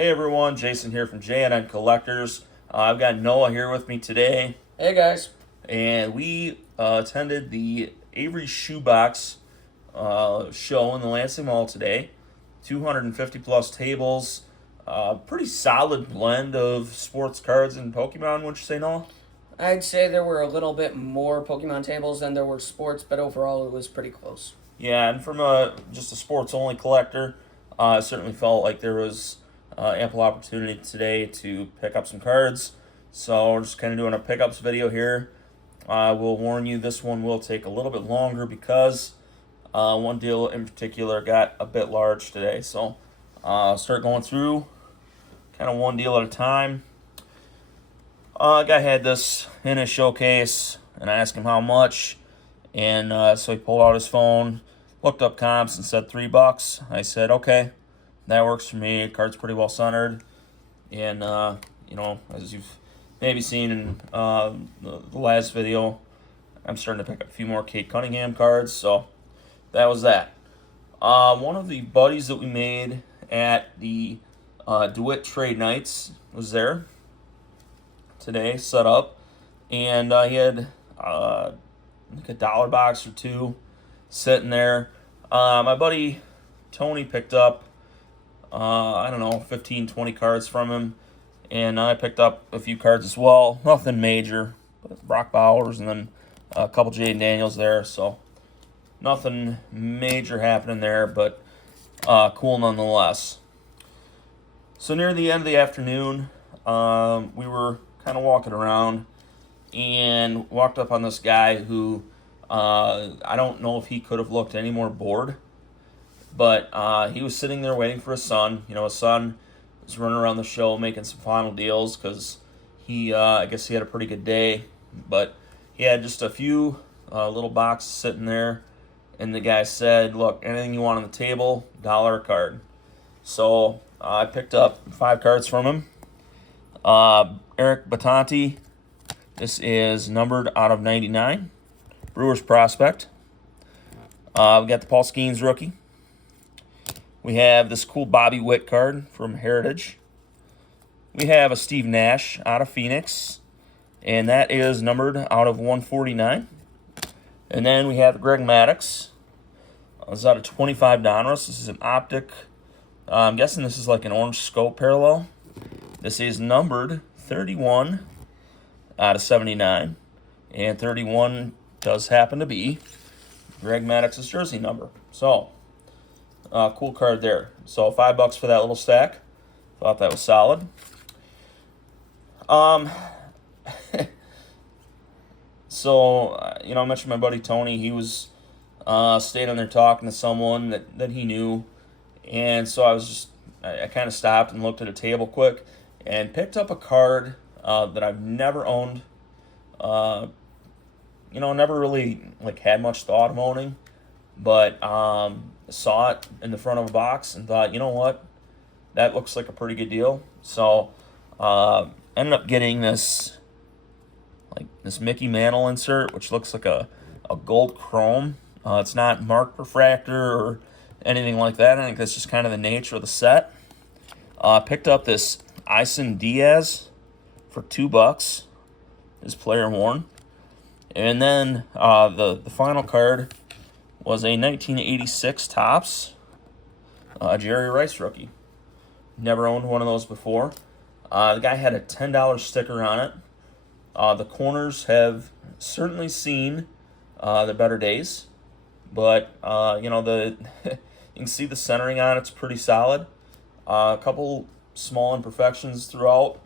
Hey everyone, Jason here from J&N Collectors. I've got Noah here with me today, Hey guys. and we attended the Avery Shoebox show in the Lansing Mall today. 250 plus tables, pretty solid blend of sports cards and Pokemon, wouldn't you say, Noah? I'd say there were a little bit more Pokemon tables than there were sports, but overall it was pretty close. Yeah, and from just a sports only collector, I certainly felt like there was ample opportunity today to pick up some cards. So we're just kind of doing a pickups video here. I will warn you, this one will take a little bit longer because one deal in particular got a bit large today. So I'll start going through kind of one deal at a time. Guy had this in his showcase, and I asked him how much, and so he pulled out his phone, looked up comps, and said $3. I said, okay, that works for me. Card's pretty well centered, and as you've maybe seen in the last video, I'm starting to pick up a few more Kate Cunningham cards, so that was that. One of the buddies that we made at the DeWitt Trade Nights was there today, set up, and he had like a dollar box or two sitting there. My buddy Tony picked up, I don't know, 15, 20 cards from him, and I picked up a few cards as well. Nothing major, but Brock Bowers and then a couple Jaden Daniels there, so nothing major happening there, but cool nonetheless. So near the end of the afternoon, we were kind of walking around and walked up on this guy who I don't know if he could have looked any more bored, but he was sitting there waiting for his son. You know, his son was running around the show making some final deals because I guess he had a pretty good day, but he had just a few little boxes sitting there, and the guy said, look, anything you want on the table, dollar a card. So I picked up 5 cards from him. Eric Batanti, this is numbered out of 99. Brewers prospect. We got the Paul Skeens rookie. We have this cool Bobby Witt card from Heritage. We have a Steve Nash out of Phoenix, and that is numbered out of 149. And then we have Greg Maddux. This is out of 25 Donruss. This is an optic. I'm guessing this is like an orange scope parallel. This is numbered 31 out of 79, and 31 does happen to be Greg Maddox's jersey number. So, cool card there. So $5 for that little stack. Thought that was solid. I mentioned my buddy Tony. He was standing there talking to someone that he knew, and so I kind of stopped and looked at a table quick and picked up a card that I've never owned. Never really had much thought of owning, but saw it in the front of a box and thought, you know what, that looks like a pretty good deal. So ended up getting this Mickey Mantle insert, which looks like a gold chrome. It's not marked refractor or anything like that. I think that's just kind of the nature of the set. Picked up this Ison Diaz for $2. His player worn. And then the final card was a 1986 Topps Jerry Rice rookie. Never owned one of those before. The guy had a $10 sticker on it. The corners have certainly seen the better days, but you can see the centering on it's pretty solid. A couple small imperfections throughout.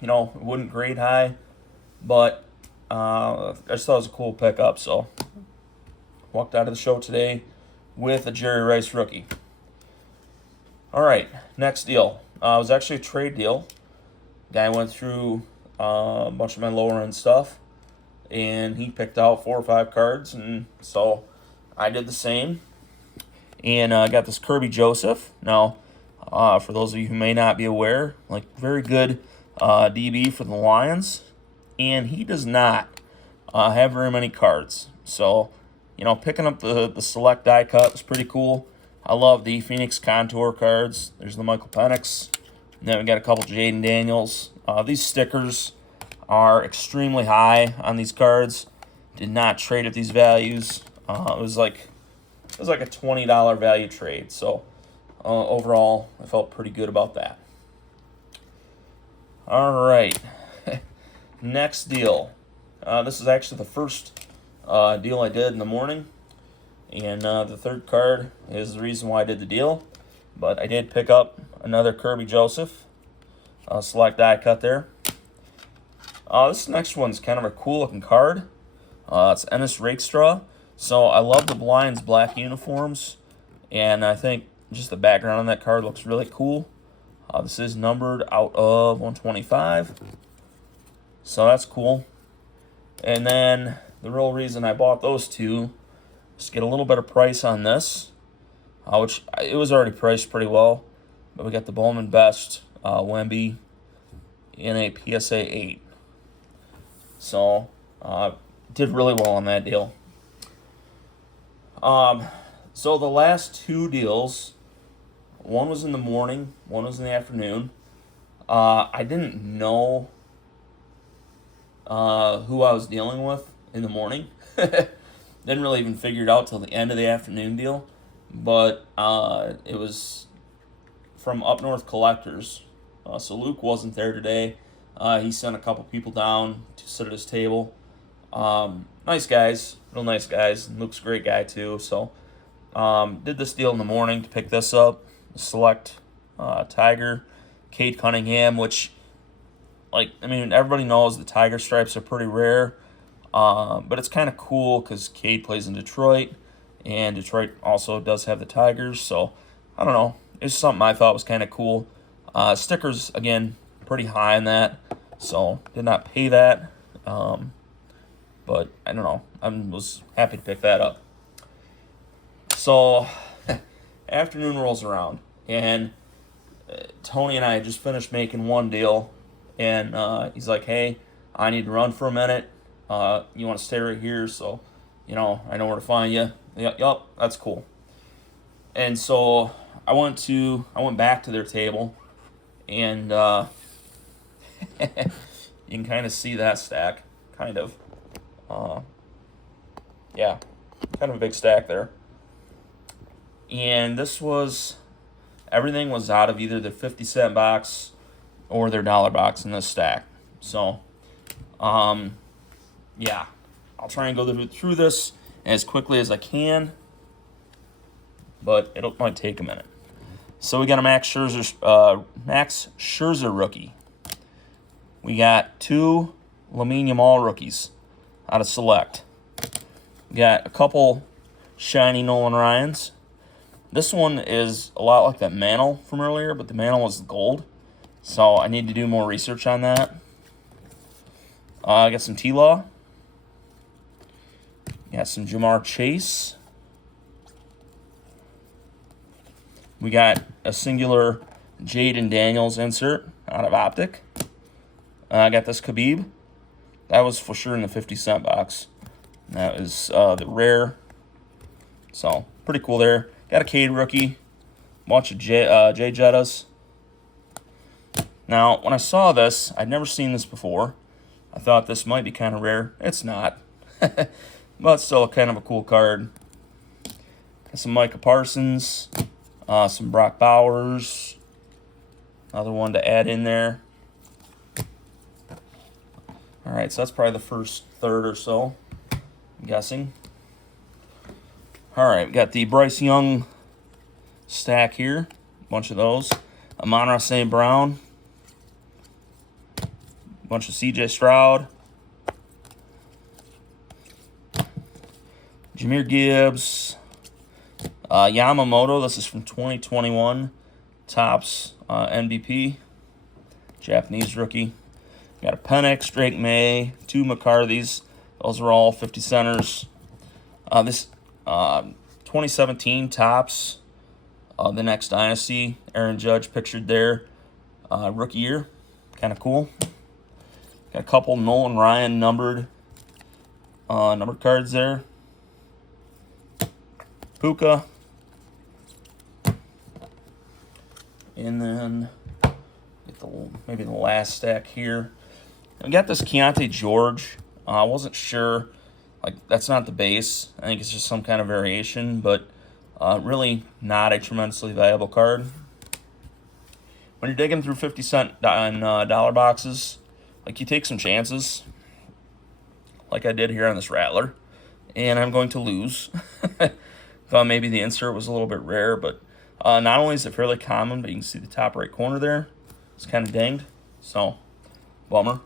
It wouldn't grade high, but I just thought it was a cool pickup. So walked out of the show today with a Jerry Rice rookie. All right, next deal. It was actually a trade deal. Guy went through a bunch of my lower end stuff, and he picked out 4 or 5 cards, and so I did the same. And I got this Kirby Joseph. Now, for those of you who may not be aware, very good DB for the Lions, and he does not have very many cards. So, picking up the select die cut was pretty cool. I love the Phoenix Contour cards. There's the Michael Penix. And then we got a couple Jaden Daniels. These stickers are extremely high on these cards. Did not trade at these values. It was like a $20 value trade. So overall, I felt pretty good about that. All right, next deal. This is actually the first deal I did in the morning, and the third card is the reason why I did the deal. But I did pick up another Kirby Joseph select die cut there. This next one's kind of a cool looking card. It's Ennis Rakestraw. So I love the Blinds black uniforms, and I think just the background on that card looks really cool. This is numbered out of 125, so that's cool. And then the real reason I bought those two is to get a little better price on this, which it was already priced pretty well. But we got the Bowman Best Wemby in a PSA 8. So did really well on that deal. So the last two deals, one was in the morning, one was in the afternoon. I didn't know who I was dealing with in the morning. Didn't really even figure it out till the end of the afternoon deal. But it was from Up North Collectors. So Luke wasn't there today. He sent a couple people down to sit at his table. Nice guys, real nice guys. Luke's a great guy too. So did this deal in the morning to pick this up. Select Tiger, Cade Cunningham, which, everybody knows the Tiger stripes are pretty rare, but it's kind of cool because Cade plays in Detroit, and Detroit also does have the Tigers, so I don't know. It's something I thought was kind of cool. Stickers, again, pretty high on that, so did not pay that, but I don't know. I was happy to pick that up. So afternoon rolls around, and Tony and I just finished making one deal, and he's like, hey, I need to run for a minute. You want to stay right here so, I know where to find you. Yep, that's cool. And so I went back to their table, and you can kind of see that stack, kind of. Yeah, kind of a big stack there. And everything was out of either their 50-cent box or their dollar box in this stack. So, yeah, I'll try and go through this as quickly as I can, but it might take a minute. So we got a Max Scherzer rookie. We got two Lamine Yamal rookies out of Select. We got a couple shiny Nolan Ryans. This one is a lot like that Mantle from earlier, but the Mantle was gold. So I need to do more research on that. I got some T-Law. Got some Jamar Chase. We got a singular Jaden Daniels insert out of Optic. I got this Khabib. That was for sure in the 50-cent box. That is the rare. So pretty cool there. Got a Cade rookie, bunch of Jay Jettas. Now, when I saw this, I'd never seen this before. I thought this might be kind of rare. It's not, but still kind of a cool card. Got some Micah Parsons, some Brock Bowers, another one to add in there. All right, so that's probably the first third or so, I'm guessing. All right, we got the Bryce Young stack here. A bunch of those. Amon-Ra St. Brown. A bunch of C.J. Stroud. Jahmyr Gibbs. Yamamoto. This is from 2021. Topps MVP. Japanese rookie. Got a Penix, Drake May, two McCarthys. Those are all 50 centers. This 2017 Topps, the next dynasty, Aaron Judge pictured there, rookie year, kind of cool. Got a couple Nolan Ryan numbered cards there. Puka, And then get maybe the last stack here. I got this Keontae George. I wasn't sure. Like, that's not the base. I think it's just some kind of variation, but really not a tremendously valuable card. When you're digging through 50-cent and dollar boxes, like, you take some chances, like I did here on this Rattler, and I'm going to lose. Thought maybe the insert was a little bit rare, but not only is it fairly common, but you can see the top right corner there. It's kind of dinged, so bummer.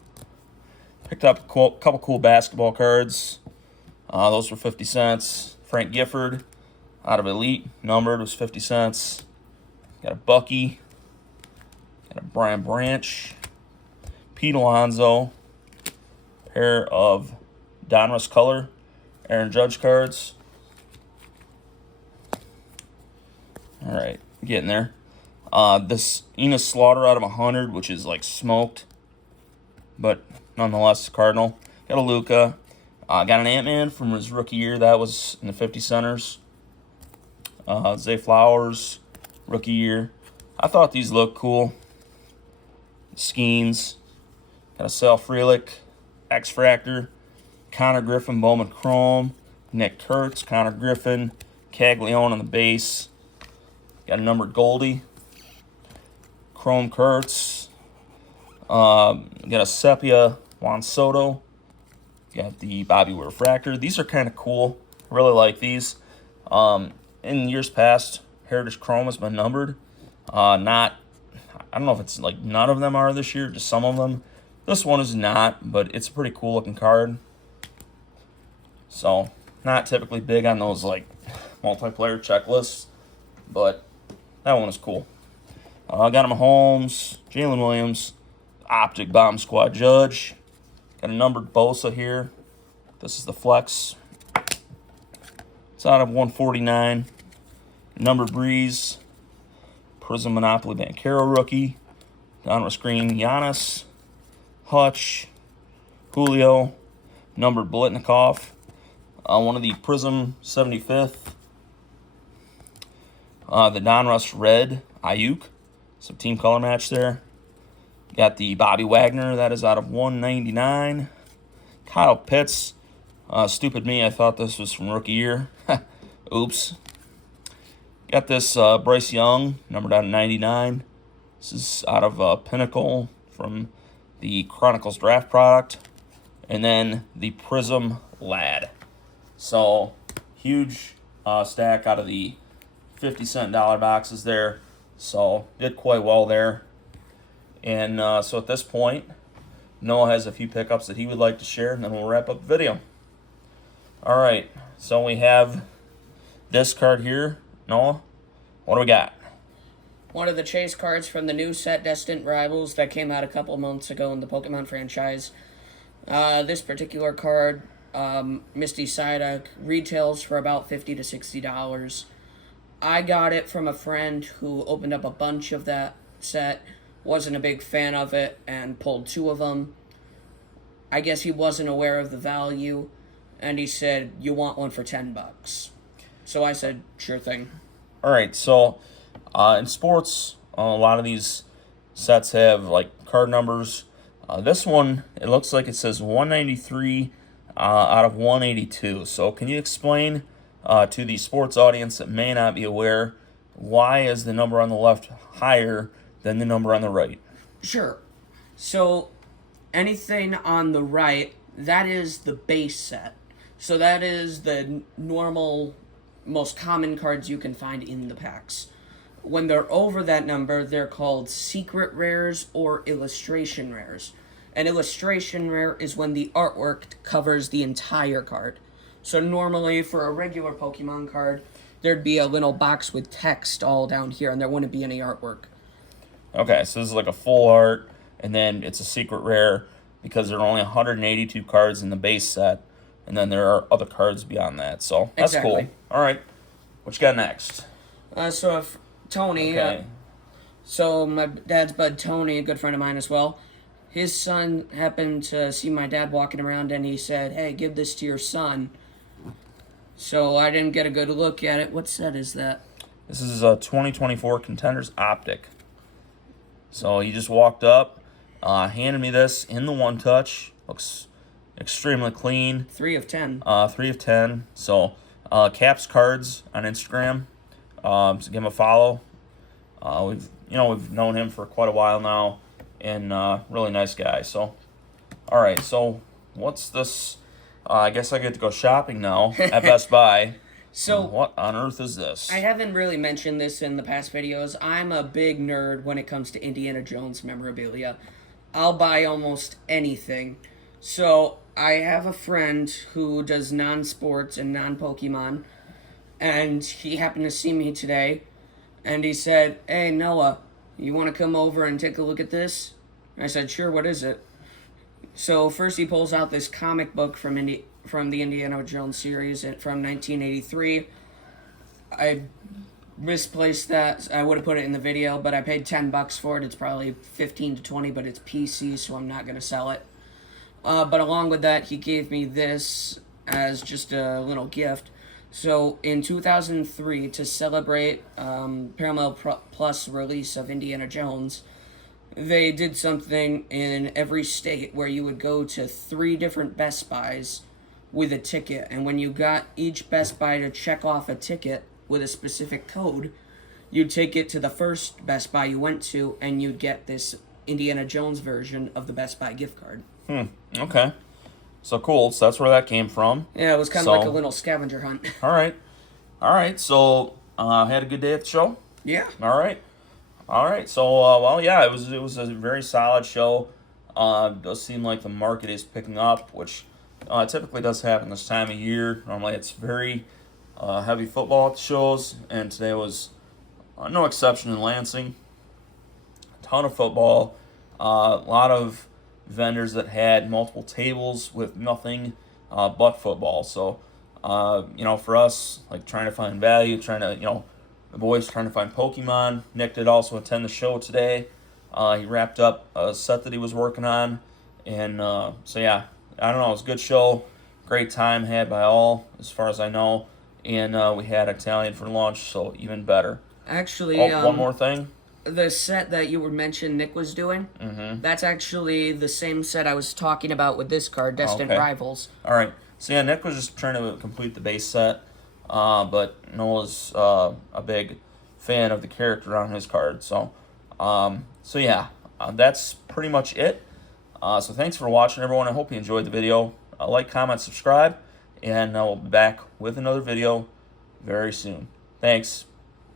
Picked up a couple cool basketball cards. Those were 50 cents. Frank Gifford out of Elite, numbered, was 50 cents. Got a Bucky. Got a Brian Branch. Pete Alonso. Pair of Donruss color Aaron Judge cards. All right, getting there. This Enos Slaughter out of 100, which is like smoked, but nonetheless, Cardinal. Got a Luka. Got an Ant-Man from his rookie year. That was in the 50 centers. Zay Flowers, rookie year. I thought these looked cool. Skeens. Got a Sal Frelick, X-Fractor. Connor Griffin, Bowman Chrome. Nick Kurtz, Connor Griffin. Caglione on the base. Got a numbered Goldie. Chrome Kurtz. Got a Sepia Juan Soto. Got the Bobby Witt Refractor. These are kind of cool. I really like these. In years past, Heritage Chrome has been numbered. I don't know if it's like none of them are this year, just some of them. This one is not, but it's a pretty cool looking card. So, not typically big on those like multiplayer checklists, but that one is cool. Got a Mahomes, Jalen Williams, Optic Bomb Squad Judge. Got a numbered Bosa here. This is the flex. It's out of 149. Numbered Breeze. Prism Monopoly Bancaro rookie. Donruss Green Giannis. Hutch. Julio. Numbered Blitnikoff. One of the Prism 75th. The Donruss Red Ayuk. So team color match there. Got the Bobby Wagner. That is out of 199. Kyle Pitts. Stupid me. I thought this was from rookie year. Oops. Got this Bryce Young. Numbered out of 99. This is out of Pinnacle from the Chronicles draft product. And then the Prism Lad. So, huge stack out of the 50-cent dollar boxes there. So, did quite well there. And so at this point, Noah has a few pickups that he would like to share, and then we'll wrap up the video. All right, so we have this card here. Noah, what do we got? One of the chase cards from the new set Distant Rivals that came out a couple months ago in the Pokemon franchise. This particular card, Misty Psyduck, retails for about $50 to $60. I got it from a friend who opened up a bunch of that set, wasn't a big fan of it, and pulled two of them. I guess he wasn't aware of the value, and he said, "You want one for $10." So I said, sure thing. All right, so in sports, a lot of these sets have like card numbers. This one, it looks like it says 193 out of 182. So can you explain to the sports audience that may not be aware, why is the number on the left higher than the number on the right? Sure. So anything on the right, that is the base set. So that is the normal, most common cards you can find in the packs. When they're over that number, they're called secret rares or illustration rares. An illustration rare is when the artwork covers the entire card. So normally for a regular Pokemon card, there'd be a little box with text all down here, and there wouldn't be any artwork. Okay, so this is like a full art, and then it's a secret rare because there are only 182 cards in the base set, and then there are other cards beyond that. So that's Exactly. cool. All right, what you got next? So if Tony, Okay. so my dad's bud Tony, a good friend of mine as well, his son happened to see my dad walking around, and he said, "Hey, give this to your son." So I didn't get a good look at it. What set is that? This is a 2024 Contenders Optic. So he just walked up, handed me this in the one touch. Looks extremely clean. 3 of 10. 3 of 10. So Caps Cards on Instagram. So give him a follow. We've known him for quite a while now, and really nice guy. So, all right. So what's this? I guess I get to go shopping now at Best Buy. So what on earth is this? I haven't really mentioned this in the past videos. I'm a big nerd when it comes to Indiana Jones memorabilia. I'll buy almost anything. So I have a friend who does non-sports and non-Pokemon, and he happened to see me today, and he said, "Hey, Noah, you want to come over and take a look at this?" I said, "Sure, what is it?" So first he pulls out this comic book from the Indiana Jones series from 1983. I misplaced that. I would have put it in the video, but I paid $10 for it. It's probably 15 to 20, but it's PC, so I'm not going to sell it. But along with that, he gave me this as just a little gift. So in 2003, to celebrate Paramount Plus release of Indiana Jones, they did something in every state where you would go to 3 different Best Buys with a ticket. And when you got each Best Buy to check off a ticket with a specific code, you'd take it to the first Best Buy you went to, and you'd get this Indiana Jones version of the Best Buy gift card. Okay. So cool. So that's where that came from. Yeah, it was kind of like a little scavenger hunt. All right. So had a good day at the show. Yeah. All right. So it was a very solid show. It does seem like the market is picking up, which typically does happen this time of year. Normally it's very heavy football at the shows, and today was no exception in Lansing. A ton of football. A lot of vendors that had multiple tables with nothing but football. So, for us, like trying to find value, the boys trying to find Pokemon. Nick did also attend the show today. He wrapped up a set that he was working on. And I don't know, it was a good show. Great time had by all, as far as I know. And we had Italian for lunch, so even better. Actually, one more thing. The set that you were mentioning Nick was doing, that's actually the same set I was talking about with this card, Destined Rivals. All right. So, yeah, Nick was just trying to complete the base set, but Noah's a big fan of the character on his card. So, that's pretty much it. So thanks for watching, everyone. I hope you enjoyed the video. Like, comment, subscribe, and we'll be back with another video very soon. Thanks.